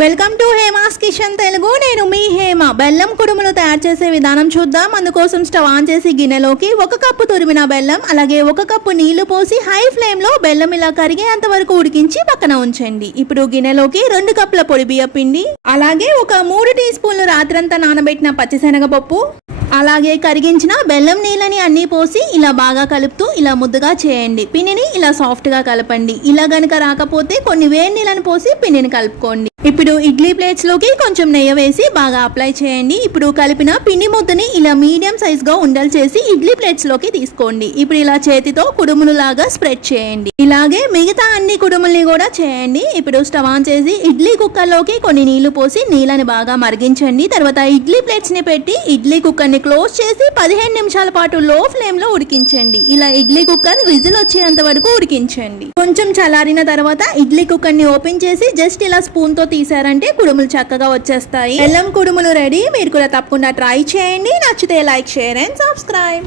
Welcome to Hema's kitchen Telugu. నేను మీ హేమ. బెల్లం కుడుములు తయారు చేసే విధానం చూద్దాం. అందుకోసం స్టవ్ ఆన్ చేసి గిన్నెలోకి 1 కప్పు తురిమిన బెల్లం, అలాగే 1 కప్పు నీళ్లు పోసి హై ఫ్లేమ్ లో బెల్లం ఇలా కరిగేంత వరకు ఉడికించి పక్కన ఉంచండి. ఇప్పుడు గిన్నెలోకి 2 కప్పుల పొడి బియ్యం పిండి, అలాగే ఒక 3 టీ స్పూన్లు రాత్రంతా నానబెట్టిన పచ్చిశనగపప్పు, అలాగే కరిగించిన బెల్లం నీళ్ళని అన్నీ పోసి ఇలా బాగా కలుపుతూ ఇలా ముద్దగా చేయండి. పిండిని ఇలా సాఫ్ట్ గా కలపండి. ఇలా గనుక రాకపోతే కొన్ని వేడి నీళ్ళని పోసి పిండిని కలుపుకోండి. ఇప్పుడు ఇడ్లీ ప్లేట్స్ లోకి కొంచెం నెయ్యి వేసి బాగా అప్లై చేయండి. ఇప్పుడు కలిపిన పిండి ముద్దని ఇలా మీడియం సైజ్ గా ఉండలు చేసి ఇడ్లీ ప్లేట్స్ లోకి తీసుకోండి. ఇప్పుడు ఇలా చేతితో కుడుములు లాగా స్ప్రెడ్ చేయండి. ఇలాగే మిగతా అన్ని కుడుముల్ని కూడా చేయండి. ఇప్పుడు స్టవ్ ఆన్ చేసి ఇడ్లీ కుక్కర్ లోకి కొన్ని నీళ్లు పోసి నీళ్ళని బాగా మరిగించండి. తర్వాత ఇడ్లీ ప్లేట్స్ ని పెట్టి ఇడ్లీ కుక్కర్ ని క్లోజ్ చేసి 15 నిమిషాల పాటు లో ఫ్లేమ్ లో ఉడికించండి. ఇలా ఇడ్లీ కుక్కర్ విజిల్ వచ్చేంత వరకు ఉడికించండి. కొంచెం చల్లారిన తర్వాత ఇడ్లీ కుక్కర్ ని ఓపెన్ చేసి జస్ట్ ఇలా స్పూన్ తో తీసారంటే కుడుములు చక్కగా వచ్చేస్తాయి. బెల్లం కుడుములు రెడీ. మీరు కూడా తప్పకుండా ట్రై చేయండి. నచ్చితే లైక్, షేర్ అండ్ సబ్స్క్రైబ్.